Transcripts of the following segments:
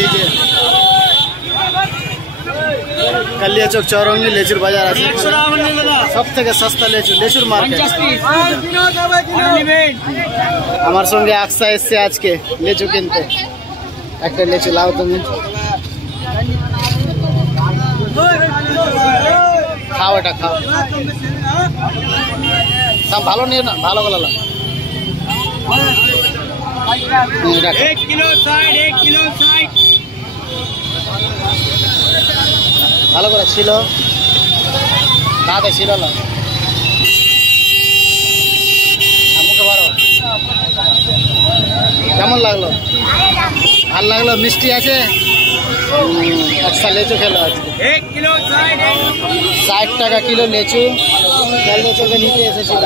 এই যে কালিয়াচক চৌরঙ্গি লেচুর বাজার আছে, সব থেকে সস্তা লেচু, লেচুর মার্কেট। আমার সঙ্গে আকসা এসছে আজকে লেচু কিনতে। একটা লেচু লাও তুমি, খাও, এটা খাও। সব ভালো নিও না, ভালো গলা লাও। ভালো করে ছিল, দাঁতে ছিল না, মুখে বড়। কেমন লাগলো? ভাল লাগলো, মিষ্টি আছে। একটা লেচু খেলো আজকে 60 টাকা কিলো লেচু। লেচুকে নিতে এসেছিল।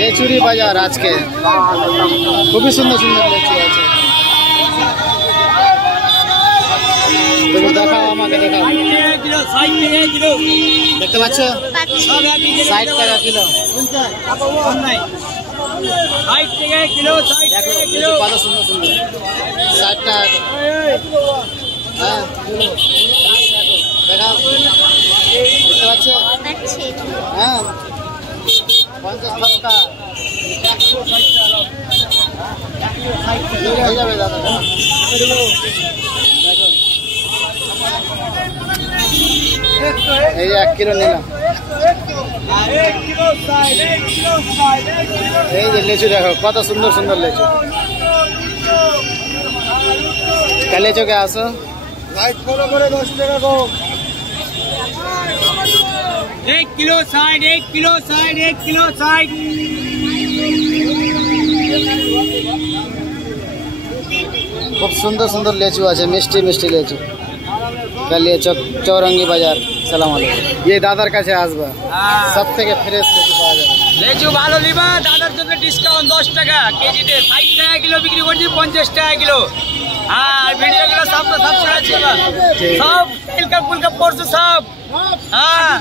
লেচুরি বাজার আজকে, খুবই সুন্দর সুন্দর লেচু আছে। তুমি দেখাও, আমাকে দেখাও। দেখতে পাচ্ছ 60 টাকা কিলো। দেখো লেচু কত সুন্দর সুন্দর, 60 টাকা। হ্যাঁ দেখাও, দেখতে পাচ্ছ? হ্যাঁ 50 টাকা হয়ে যাবে দাদা। দেখো এই যে 1 কিলো নিলাম। এই যে লেচু দেখো কত সুন্দর সুন্দর লেচু। কালিয়াচকে আসো, লাইক ফলো করে 10 টাকা কম। 1 কিলো 60, 1 কিলো 60, 1 কিলো 60। খুব সুন্দর সুন্দর লেচু আছে, মিষ্টি মিষ্টি লেচু। কালিয়াচক চৌরঙ্গি বাজার। সালাম আলাইকুম। এই দাদার কাছে আসবা, সব থেকে ফ্রেশ লেচু পাওয়া যাবে। লেচু ভালো নিবা, দাদার জন্য ডিসকাউন্ট 10 টাকা কেজিতে। 60 টাকা কিলো বিক্রি করছি, 50 টাকা কিলো। হ্যাঁ ভিডিও গুলো সব সাবস্ক্রাইব করবা, সব ফুলকা পড়ছে সব। হ্যাঁ